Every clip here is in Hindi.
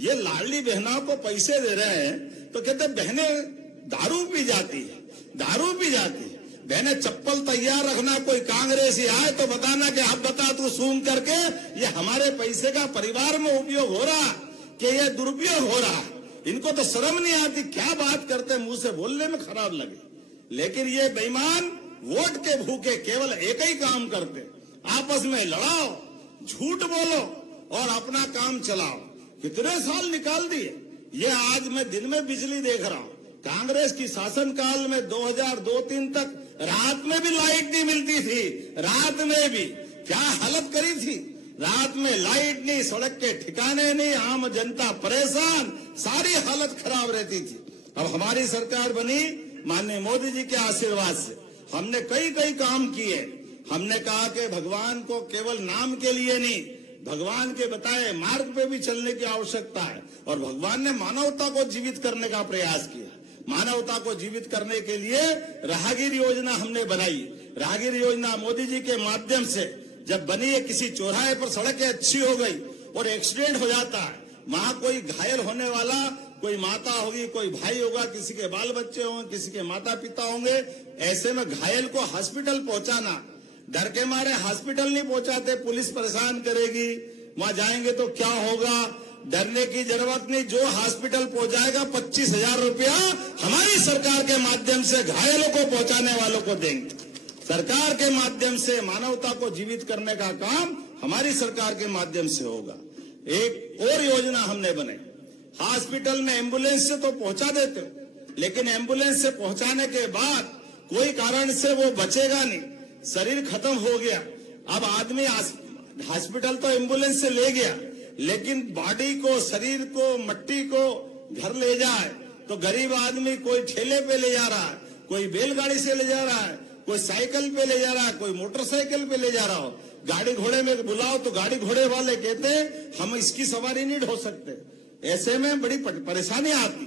ये लाडली बहनों को पैसे दे रहे हैं तो कहते बहनें दारू पी जाती है, दारू पी जाती है। बहनें चप्पल तैयार रखना, कोई कांग्रेसी आए तो बताना कि आप बता तू सूंघ करके ये हमारे पैसे का परिवार में उपयोग हो रहा कि ये दुरुपयोग हो रहा। इनको तो शर्म नहीं आती, क्या बात करते, मुंह से बोलने में खराब लगे। लेकिन ये बेईमान वोट के भूखे केवल एक ही काम करते, आपस में लड़ाओ, झूठ बोलो और अपना काम चलाओ। कितने साल निकाल दिए। ये आज मैं दिन में बिजली देख रहा हूं। कांग्रेस की शासनकाल में 2002-03 तक रात में भी लाइट नहीं मिलती थी। रात में भी क्या हालत करी थी। रात में लाइट नहीं, सड़क के ठिकाने नहीं, आम जनता परेशान, सारी हालत खराब रहती थी। अब हमारी सरकार बनी माननीय मोदी जी के आशीर्वाद से। हमने कई कई काम किए। हमने कहा कि भगवान को केवल नाम के लिए नहीं, भगवान के बताए मार्ग पे भी चलने की आवश्यकता है। और भगवान ने मानवता को जीवित करने का प्रयास किया। मानवता को जीवित करने के लिए राहगीर योजना हमने बनाई। राहगीर योजना मोदी जी के माध्यम से जब बनी है, किसी चौराहे पर सड़कें अच्छी हो गई और एक्सीडेंट हो जाता है, वहां कोई घायल होने वाला, कोई माता होगी, कोई भाई होगा, किसी के बाल बच्चे होंगे, किसी के माता पिता होंगे, ऐसे में घायल को हॉस्पिटल पहुंचाना, डर के मारे हॉस्पिटल नहीं पहुंचाते, पुलिस परेशान करेगी, वहां जाएंगे तो क्या होगा, डरने की जरूरत नहीं। जो हॉस्पिटल पहुंचाएगा 25,000 रुपया हमारी सरकार के माध्यम से घायलों को पहुंचाने वालों को देंगे। सरकार के माध्यम से मानवता को जीवित करने का काम हमारी सरकार के माध्यम से होगा। एक और योजना हमने बनाई। हॉस्पिटल में एम्बुलेंस से तो पहुंचा देते हो, लेकिन एम्बुलेंस से पहुंचाने के बाद कोई कारण से वो बचेगा नहीं, शरीर खत्म हो गया। अब आदमी हॉस्पिटल तो एम्बुलेंस से ले गया, लेकिन बॉडी को, शरीर को, मट्टी को घर ले जाए तो गरीब आदमी कोई ठेले पे ले जा रहा है, कोई बैलगाड़ी से ले जा रहा है, कोई साइकिल पे ले जा रहा है, कोई मोटरसाइकिल पे ले जा रहा हो। गाड़ी घोड़े में बुलाओ तो गाड़ी घोड़े वाले कहते हैं हम इसकी सवारी नहीं ढो सकते। ऐसे में बड़ी परेशानी आती।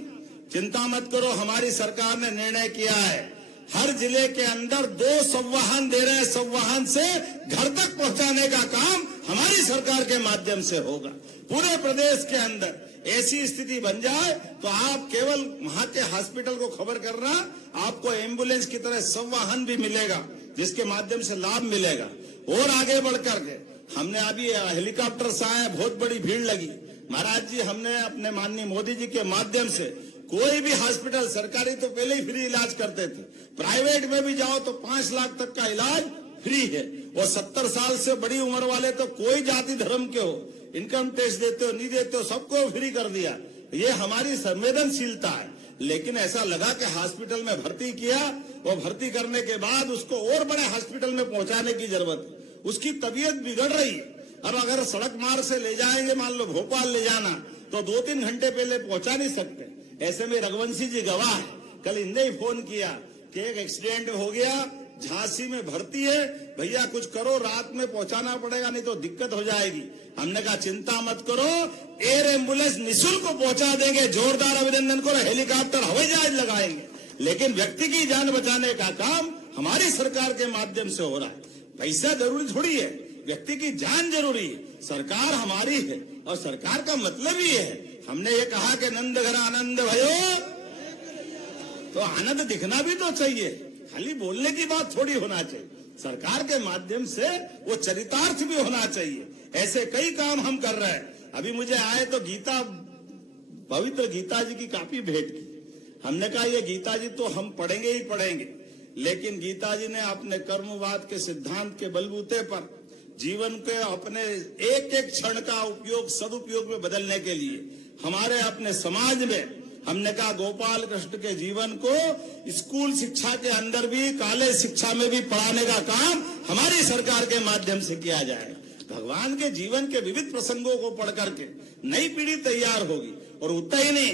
चिंता मत करो, हमारी सरकार ने निर्णय किया है, हर जिले के अंदर 2 संवाहन दे रहे हैं। संवाहन से घर तक पहुंचाने का काम हमारी सरकार के माध्यम से होगा। पूरे प्रदेश के अंदर ऐसी स्थिति बन जाए तो आप केवल वहां के हॉस्पिटल को खबर करना, आपको एम्बुलेंस की तरह संवाहन भी मिलेगा, जिसके माध्यम से लाभ मिलेगा। और आगे बढ़कर के हमने अभी हेलीकॉप्टर से आए, बहुत बड़ी भीड़ लगी। महाराज जी, हमने अपने माननीय मोदी जी के माध्यम से कोई भी हॉस्पिटल, सरकारी तो पहले ही फ्री इलाज करते थे, प्राइवेट में भी जाओ तो 5 लाख तक का इलाज फ्री है। और 70 साल से बड़ी उम्र वाले तो कोई जाति धर्म के हो, इनकम टैक्स देते हो नहीं देते हो, सबको फ्री कर दिया। ये हमारी संवेदनशीलता है। लेकिन ऐसा लगा कि हॉस्पिटल में भर्ती किया और भर्ती करने के बाद उसको और बड़े हॉस्पिटल में पहुंचाने की जरूरत है। उसकी तबीयत बिगड़ रही है। अब अगर सड़क मार्ग से ले जाएंगे, मान लो भोपाल ले जाना, तो 2-3 घंटे पहले पहुंचा नहीं सकते। ऐसे में रघुवंशी जी गवाह है। कल इनने ही फोन किया कि एक एक्सीडेंट हो गया, झांसी में भर्ती है, भैया कुछ करो, रात में पहुंचाना पड़ेगा, नहीं तो दिक्कत हो जाएगी। हमने कहा चिंता मत करो, एयर एम्बुलेंस निःशुल्क पहुंचा देंगे, जोरदार अभिनंदन करो, हेलीकॉप्टर हवाई जहाज लगाएंगे। लेकिन व्यक्ति की जान बचाने का काम हमारी सरकार के माध्यम से हो रहा है। पैसा जरूरी थोड़ी है, व्यक्ति की जान जरूरी है। सरकार हमारी है और सरकार का मतलब ही है, हमने ये कहा कि नंद घर आनंद भयो, तो आनंद दिखना भी तो चाहिए, खाली बोलने की बात थोड़ी होना चाहिए। सरकार के माध्यम से वो चरितार्थ भी होना चाहिए। ऐसे कई काम हम कर रहे हैं। अभी मुझे आए तो गीता, पवित्र गीता जी की काफी भेंट की। हमने कहा ये गीता जी तो हम पढ़ेंगे ही पढ़ेंगे, लेकिन गीता जी ने अपने कर्मवाद के सिद्धांत के बलबूते पर जीवन के अपने एक एक क्षण का उपयोग सदुपयोग में बदलने के लिए हमारे अपने समाज में हमने कहा गोपाल कृष्ण के जीवन को स्कूल शिक्षा के अंदर भी, कॉलेज शिक्षा में भी पढ़ाने का काम हमारी सरकार के माध्यम से किया जाएगा। भगवान के जीवन के विविध प्रसंगों को पढ़ करके नई पीढ़ी तैयार होगी। और उतना ही नहीं,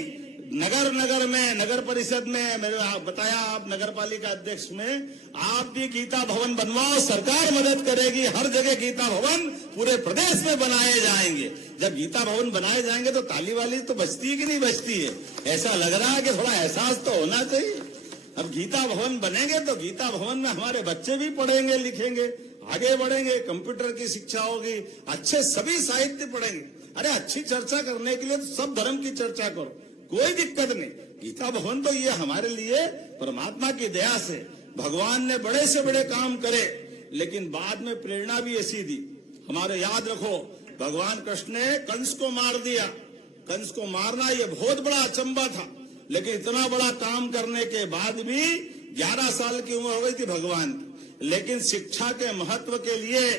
नगर में, नगर परिषद में, मैंने बताया आप नगर पालिका अध्यक्ष में, आप भी गीता भवन बनवाओ, सरकार मदद करेगी। हर जगह गीता भवन पूरे प्रदेश में बनाए जाएंगे। जब गीता भवन बनाए जाएंगे तो ताली वाली तो बजती है कि नहीं बजती है? ऐसा लग रहा है कि थोड़ा एहसास तो होना चाहिए। अब गीता भवन बनेंगे तो गीता भवन में हमारे बच्चे भी पढ़ेंगे, लिखेंगे, आगे बढ़ेंगे, कंप्यूटर की शिक्षा होगी, अच्छे सभी साहित्य पढ़ेंगे। अरे अच्छी चर्चा करने के लिए तो सब धर्म की चर्चा करो, कोई दिक्कत नहीं। गीता भवन तो ये हमारे लिए परमात्मा की दया से भगवान ने बड़े से बड़े काम करे, लेकिन बाद में प्रेरणा भी ऐसी दी। हमारे याद रखो, भगवान कृष्ण ने कंस को मार दिया। कंस को मारना ये बहुत बड़ा अचंबा था, लेकिन इतना बड़ा काम करने के बाद भी 11 साल की उम्र हो गई थी भगवान की, लेकिन शिक्षा के महत्व के लिए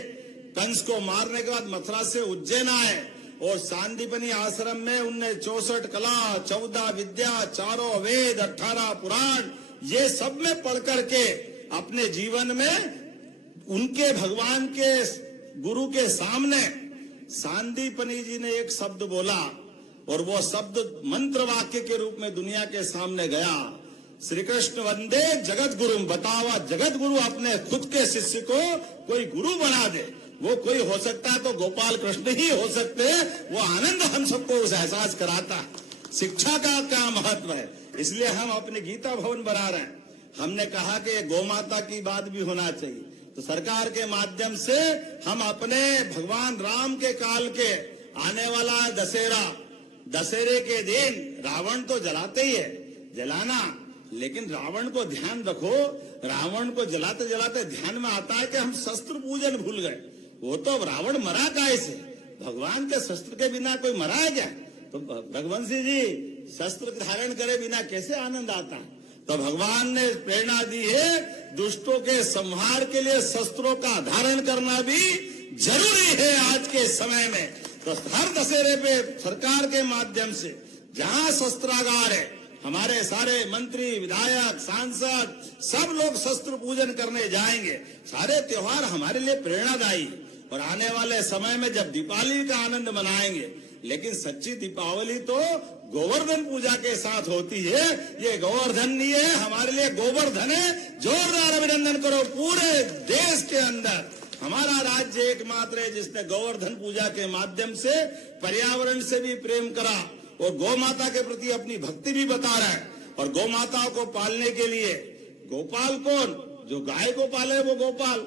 कंस को मारने के बाद मथुरा से उज्जैन आए और सांदीपनी आश्रम में उनने 64 कला, 14 विद्या, 4 वेद, 18 पुराण, ये सब में पढ़ करके अपने जीवन में उनके भगवान के गुरु के सामने सांदीपनी जी ने एक शब्द बोला और वो शब्द मंत्र वाक्य के रूप में दुनिया के सामने गया। श्री कृष्ण वंदे जगत गुरु। बतावा, जगत गुरु अपने खुद के शिष्य को कोई गुरु बना दे, वो कोई हो सकता है तो गोपाल कृष्ण ही हो सकते हैं। वो आनंद हम सबको उस एहसास कराता है। शिक्षा का क्या महत्व है, इसलिए हम अपने गीता भवन बना रहे हैं। हमने कहा कि गौ माता की बात भी होना चाहिए, तो सरकार के माध्यम से हम अपने भगवान राम के काल के आने वाला दशहरे के दिन रावण तो जलाते ही है, जलाना, लेकिन रावण को ध्यान रखो, रावण को जलाते जलाते ध्यान में आता है कि हम शस्त्र पूजन भूल गए। वो तो रावण मरा कैसे? भगवान के शस्त्र के बिना कोई मरा है क्या? तो रघुवंशी जी शस्त्र धारण करे बिना कैसे आनंद आता है? तो भगवान ने प्रेरणा दी है, दुष्टों के संहार के लिए शस्त्रों का धारण करना भी जरूरी है आज के समय में। तो हर दशहरे पे सरकार के माध्यम से जहां शस्त्रागार है, हमारे सारे मंत्री, विधायक, सांसद सब लोग शस्त्र पूजन करने जाएंगे। सारे त्योहार हमारे लिए प्रेरणादायी, और आने वाले समय में जब दीपावली का आनंद मनाएंगे, लेकिन सच्ची दीपावली तो गोवर्धन पूजा के साथ होती है। ये गोवर्धन नहीं है, हमारे लिए गोवर्धन है। जोरदार अभिनंदन करो। पूरे देश के अंदर हमारा राज्य एकमात्र है जिसने गोवर्धन पूजा के माध्यम से पर्यावरण से भी प्रेम करा और गौ माता के प्रति अपनी भक्ति भी बता रहा है। और गौ माताओं को पालने के लिए गोपाल कौन? जो गाय को पाले वो गोपाल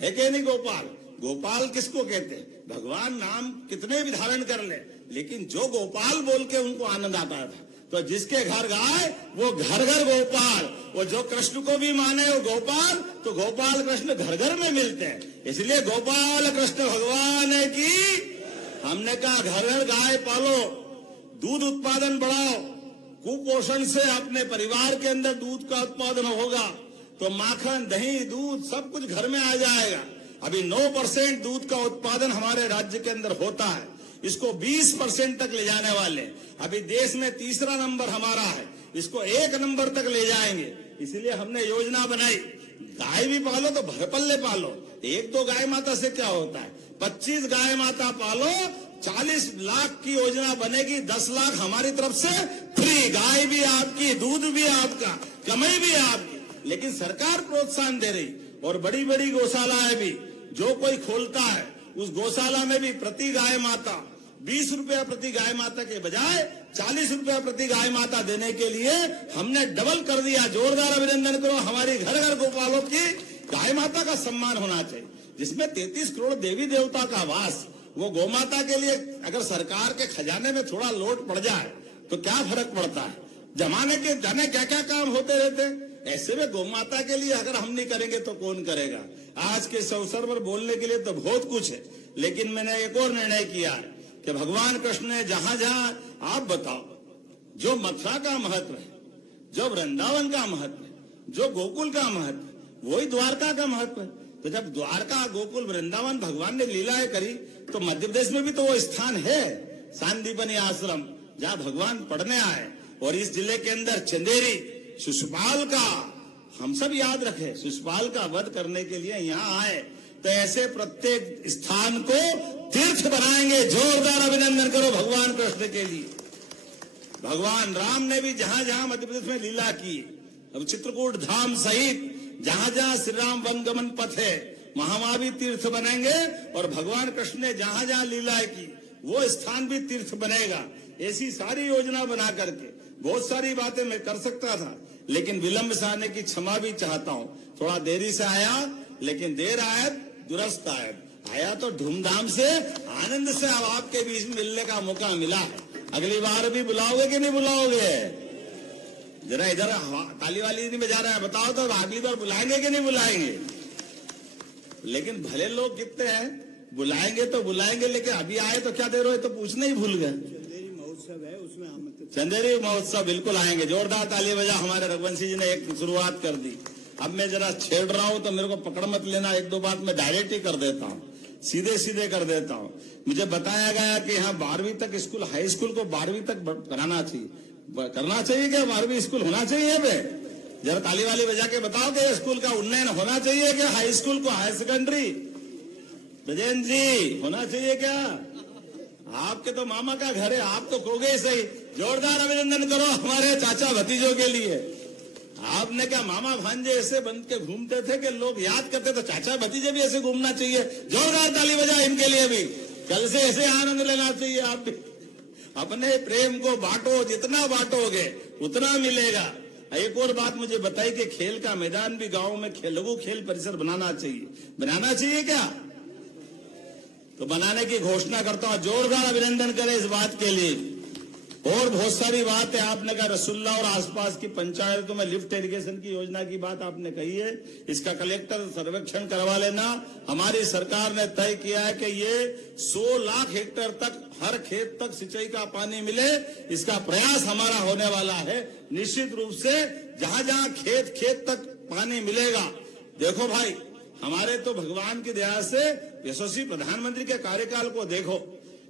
है कि नहीं? गोपाल, गोपाल किसको कहते हैं? भगवान नाम कितने भी धारण कर ले, लेकिन जो गोपाल बोल के उनको आनंद आता था। तो जिसके घर गाय वो घर घर गोपाल, वो जो कृष्ण को भी माने वो गोपाल, तो गोपाल कृष्ण घर घर में मिलते हैं। इसलिए गोपाल कृष्ण भगवान है कि हमने कहा घर घर गाय पालो, दूध उत्पादन बढ़ाओ। कुपोषण से अपने परिवार के अंदर दूध का उत्पादन होगा तो माखन, दही, दूध सब कुछ घर में आ जाएगा। अभी 9% दूध का उत्पादन हमारे राज्य के अंदर होता है, इसको 20% तक ले जाने वाले। अभी देश में तीसरा नंबर हमारा है, इसको 1 नंबर तक ले जाएंगे। इसलिए हमने योजना बनाई, गाय भी पालो तो भरपल्ले पालो। 1-2 गाय माता से क्या होता है? 25 गाय माता पालो, 40 लाख की योजना बनेगी। 10 लाख हमारी तरफ से फ्री, गाय भी आपकी, दूध भी आपका, कमाई भी आपकी। लेकिन सरकार प्रोत्साहन दे रही, और बड़ी बड़ी गौशालाएं भी जो कोई खोलता है उस गौशाला में भी प्रति गाय माता 20 रुपया प्रति गाय माता के बजाय 40 रुपया प्रति गाय माता देने के लिए हमने डबल कर दिया। जोरदार अभिनंदन करो। हमारी घर घर गोपालों की गाय माता का सम्मान होना चाहिए, जिसमें 33 करोड़ देवी देवता का वास। वो गौ माता के लिए अगर सरकार के खजाने में थोड़ा लोट पड़ जाए तो क्या फर्क पड़ता है? जमाने के जाने क्या क्या काम होते रहते। ऐसे में गौ माता के लिए अगर हम नहीं करेंगे तो कौन करेगा? आज के इस अवसर पर बोलने के लिए तो बहुत कुछ है, लेकिन मैंने एक और निर्णय किया कि भगवान कृष्ण ने जहां जहां, आप बताओ, जो मथुरा का महत्व है, जो वृंदावन का महत्व है, जो गोकुल का महत्व, वही द्वारका का महत्व है। तो जब द्वारका, गोकुल, वृंदावन भगवान ने लीलाएं करी, तो मध्य प्रदेश में भी तो वो स्थान है, सांदीपनी आश्रम, जहां भगवान पढ़ने आए। और इस जिले के अंदर चंदेरी, शिशुपाल का, हम सब याद रखें, शिशुपाल का वध करने के लिए यहाँ आए। तो ऐसे प्रत्येक स्थान को तीर्थ बनाएंगे। जोरदार अभिनंदन करो भगवान कृष्ण के लिए। भगवान राम ने भी जहां जहां मध्य प्रदेश में लीला की, अब चित्रकूट धाम सहित जहां जहां श्री राम वनगमन पथ है वहां भी तीर्थ बनेंगे। और भगवान कृष्ण ने जहां जहां लीला की वो स्थान भी तीर्थ बनेगा। ऐसी सारी योजना बना करके बहुत सारी बातें मैं कर सकता था, लेकिन विलंब से आने की क्षमा भी चाहता हूं। थोड़ा देरी से आया, लेकिन देर आयत दुरुस्त आयत। आया तो धूमधाम से आनंद से अब आपके बीच में मिलने का मौका मिला है। अगली बार भी बुलाओगे कि नहीं बुलाओगे? जरा इधर ताली वाली नहीं बजा रहा है, बताओ तो अगली बार बुलाएंगे कि नहीं बुलाएंगे? लेकिन भले लोग कितने हैं, बुलाएंगे तो बुलाएंगे, लेकिन अभी आए तो क्या देर हो, तो पूछना ही भूल गए। चंदेरी महोत्सव है, उसमें आमंत्रित। चंदेरी महोत्सव बिल्कुल आएंगे। जोरदार ताली बजा, हमारे रघुवंशी जी ने एक शुरुआत कर दी। अब मैं जरा छेड़ रहा हूं तो मेरे को पकड़ मत लेना, एक दो बात मैं डायरेक्ट ही कर देता हूं, सीधे सीधे कर देता हूं। मुझे बताया गया कि यहाँ 12वीं तक स्कूल, हाई स्कूल को 12वीं तक कराना चाहिए, करना चाहिए क्या? 12वीं स्कूल होना चाहिए बे? जरा ताली वाली बजा के बताओ कि स्कूल का उन्नयन होना चाहिए क्या? हाई स्कूल को हायर सेकेंडरी ब्रजेंद्र जी होना चाहिए क्या? आपके तो मामा का घर है, आप तो खोगे ही सही। जोरदार अभिनंदन करो हमारे चाचा भतीजों के लिए। आपने क्या मामा भांजे ऐसे बन के घूमते थे कि लोग याद करते, तो चाचा भतीजे भी ऐसे घूमना चाहिए। जोरदार ताली बजा इनके लिए भी, कल से ऐसे आनंद लेना चाहिए। आप भी अपने प्रेम को बांटो, जितना बांटोगे उतना मिलेगा। एक और बात मुझे बताई कि खेल का मैदान भी गांव में लघु खेल परिसर बनाना चाहिए। बनाना चाहिए क्या? तो बनाने की घोषणा करता हूं। जोरदार अभिनंदन करें इस बात के लिए। और बहुत सारी बात है। आपने कहा रसुल्ला और आसपास की पंचायतों में लिफ्ट इरिगेशन की योजना की बात आपने कही है, इसका कलेक्टर सर्वेक्षण करवा लेना। हमारी सरकार ने तय किया है कि ये 100 लाख हेक्टेयर तक, हर खेत तक सिंचाई का पानी मिले, इसका प्रयास हमारा होने वाला है। निश्चित रूप से जहां जहां खेत खेत तक पानी मिलेगा। देखो भाई, हमारे तो भगवान की दया से यशस्वी प्रधानमंत्री के कार्यकाल को देखो,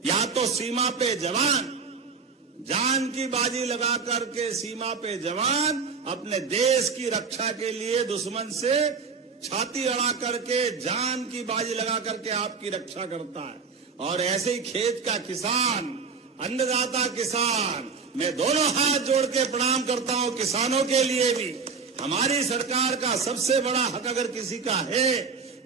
या तो सीमा पे जवान जान की बाजी लगा करके, सीमा पे जवान अपने देश की रक्षा के लिए दुश्मन से छाती अड़ा करके, जान की बाजी लगा करके आपकी रक्षा करता है। और ऐसे ही खेत का किसान, अन्नदाता किसान, मैं दोनों हाथ जोड़ के प्रणाम करता हूं किसानों के लिए भी। हमारी सरकार का सबसे बड़ा हक अगर किसी का है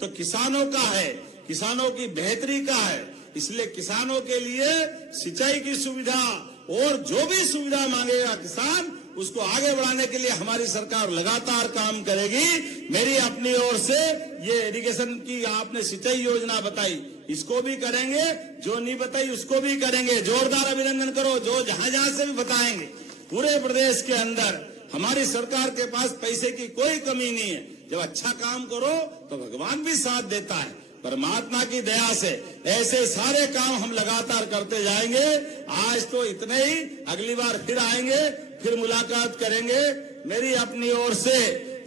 तो किसानों का है, किसानों की बेहतरी का है। इसलिए किसानों के लिए सिंचाई की सुविधा और जो भी सुविधा मांगेगा किसान, उसको आगे बढ़ाने के लिए हमारी सरकार लगातार काम करेगी। मेरी अपनी ओर से ये इरिगेशन की आपने सिंचाई योजना बताई, इसको भी करेंगे, जो नहीं बताई उसको भी करेंगे। जोरदार अभिनंदन करो जो जहां जहां से भी बताएंगे। पूरे प्रदेश के अंदर हमारी सरकार के पास पैसे की कोई कमी नहीं है। जब अच्छा काम करो तो भगवान भी साथ देता है। परमात्मा की दया से ऐसे सारे काम हम लगातार करते जाएंगे। आज तो इतने ही, अगली बार फिर आएंगे, फिर मुलाकात करेंगे। मेरी अपनी ओर से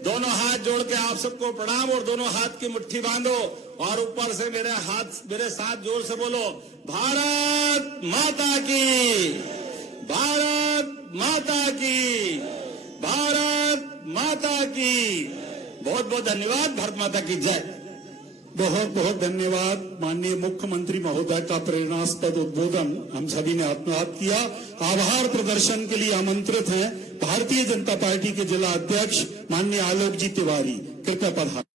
दोनों हाथ जोड़ के आप सबको प्रणाम, और दोनों हाथ की मुट्ठी बांधो और ऊपर से मेरे हाथ मेरे साथ जोर से बोलो, भारत माता की, भारत माता की, भारत माता की। बहुत बहुत धन्यवाद। भारत माता की जय। बहुत बहुत धन्यवाद। माननीय मुख्यमंत्री महोदय का प्रेरणास्पद उद्बोधन हम सभी ने आत्मसात किया। आभार प्रदर्शन के लिए आमंत्रित हैं भारतीय जनता पार्टी के जिला अध्यक्ष माननीय आलोक जी तिवारी। कृपया पधारें।